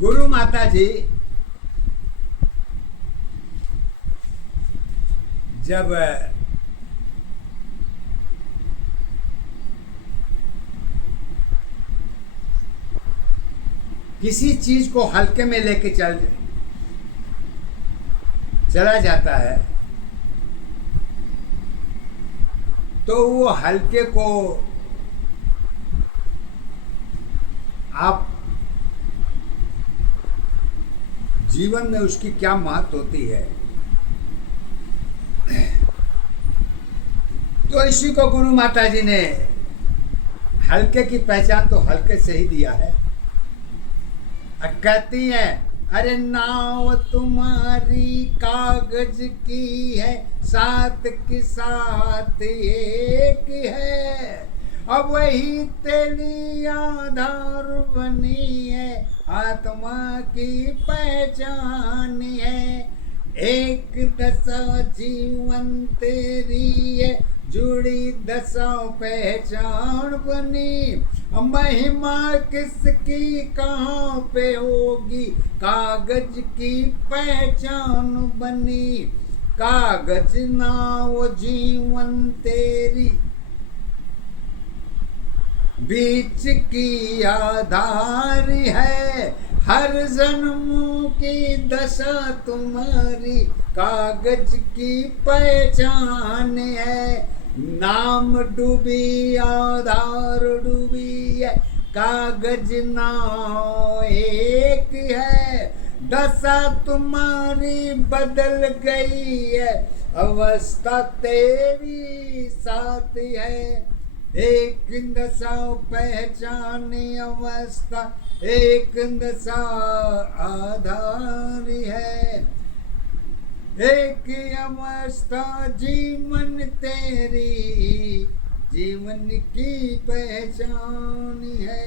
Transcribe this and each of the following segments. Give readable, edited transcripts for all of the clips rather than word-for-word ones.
गुरु माता जी जब किसी चीज को हल्के में लेके चला जाता है तो वो हल्के को आप जीवन में उसकी क्या महत्व होती है, तो इसी को गुरु माता जी ने हल्के की पहचान तो हल्के से ही दिया है। कहती है अरे नाव तुम्हारी कागज की है, साथ के साथ एक है, अब वही तेरी आधार बनी है, आत्मा की पहचान है। एक दशा जीवन तेरी है, जुड़ी दशा पहचान बनी, महिमा किसकी कहाँ पे होगी, कागज की पहचान बनी। कागज ना वो जीवन तेरी, बीच की आधार है, हर जन्म की दशा तुम्हारी, कागज की पहचान है। नाम डूबी आधार डूबी है, कागज नाव एक है, दशा तुम्हारी बदल गई है, अवस्था तेरी साथ है। एक दशा पहचान अवस्था, एक दशा आधार है, एक अवस्था जीवन तेरी, जीवन की पहचान है।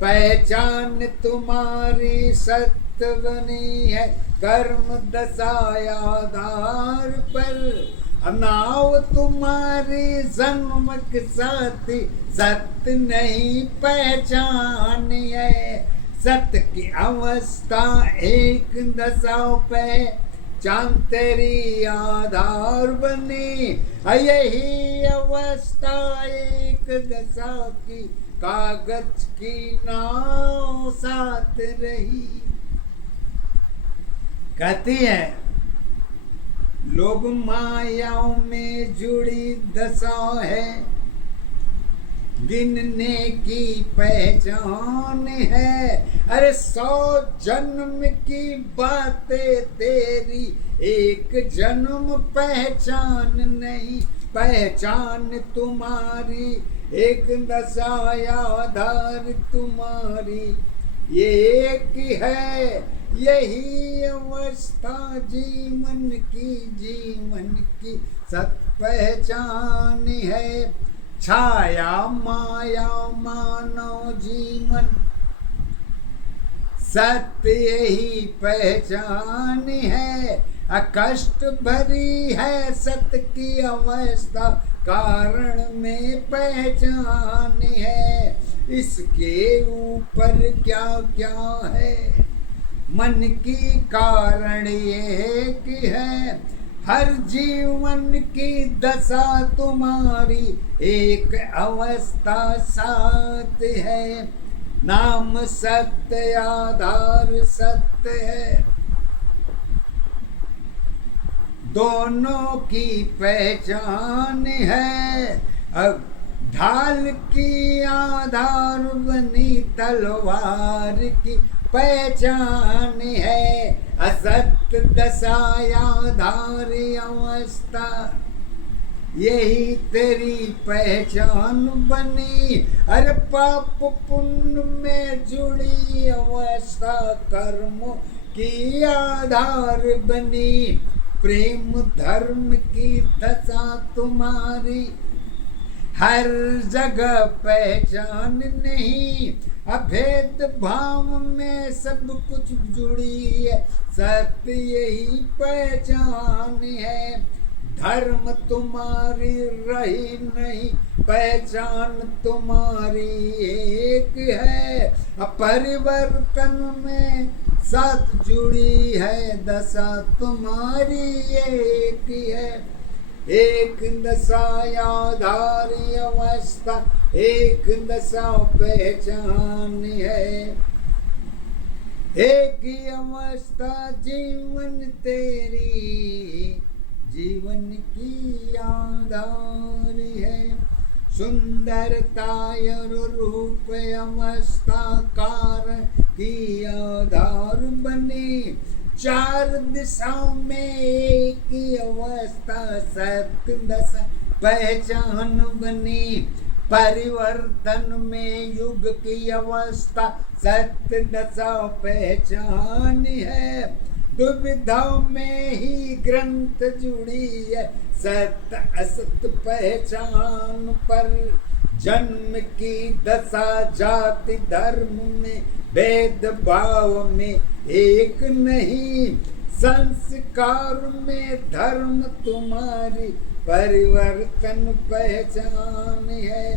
पहचान तुम्हारी सत्य बनी है, कर्म दशा आधार पर, नाव तुम्हारी जन्म के साथी, सत्य नहीं पहचान है। सत्य की अवस्था एक दशा पे, चांद तेरी आधार बनी, यही अवस्था एक दशा की, कागज की नाव साथ रही। कहती है लोग मायाओं में जुड़ी दशा है, गिनने की पहचान है, अरे 100 जन्म की बातें तेरी, एक जन्म पहचान नहीं। पहचान तुम्हारी एक दशा आधार तुम्हारी, ये एक है, यही अवस्था जीवन की सत पहचान है। छाया माया मानव जीवन, सत्य यही पहचान है। कष्ट भरी है सत्य की अवस्था, कारण में पहचान है। इसके ऊपर क्या क्या है, मन की कारण एक है, हर जीवन की दशा तुम्हारी, एक अवस्था साथ है। नाम सत्य आधार सत्य है, दोनों की पहचान है। अब ढाल की आधार बनी, तलवार की पहचान है। असत्य दशा आधार अवस्था, यही तेरी पहचान बनी। अरे पाप पुण्य में जुड़ी अवस्था, कर्म की आधार बनी। प्रेम धर्म की दशा तुम्हारी, हर जगह पहचान नहीं। अभेद भाव में सब कुछ जुड़ी है, सत्य यही पहचान है। धर्म तुम्हारी रही नहीं, पहचान तुम्हारी एक है। परिवर्तन में साथ जुड़ी है दशा तुम्हारी एक है। एक दशा आधारी अवस्था, एक दशा पहचान है। एक ही अवस्था जीवन तेरी, जीवन की आधार है। सुंदरता और रूप अवस्था कारण की आधार बनी। चार दिशाओं में एक ही अवस्था सत्य दशा पहचान बनी। परिवर्तन में युग की अवस्था सत्य दशा पहचान है। दुविधाओं में ही ग्रंथ जुड़ी है सत्य असत पहचान पर। जन्म की दशा जाति धर्म में भेदभाव में एक नहीं। संस्कार में धर्म तुम्हारी परिवर्तन पहचान है।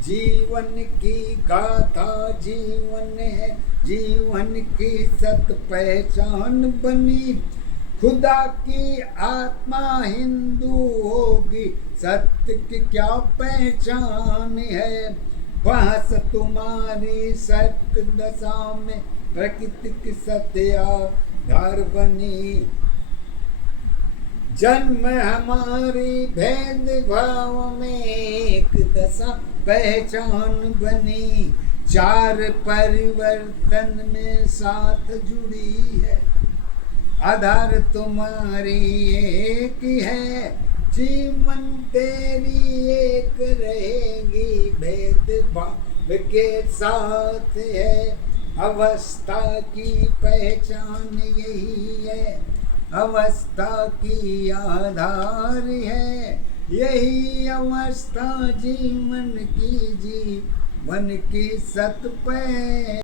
जीवन की गाथा जीवन है, जीवन की सत पहचान बनी। खुदा की आत्मा हिंदू होगी, सत्य की क्या पहचान है। बहस तुम्हारी सत्य दशा में प्रकृति की सत्य आधार बनी। जन्म हमारी भेद भाव में एक दशा पहचान बनी। चार परिवर्तन में साथ जुड़ी है, आधार तुम्हारी एक है। जीवन तेरी एक रहेगी, भेद भाव के साथ है। अवस्था की पहचान यही है, अवस्था की आधार है। यही अवस्था जीवन की, जीवन की सत पे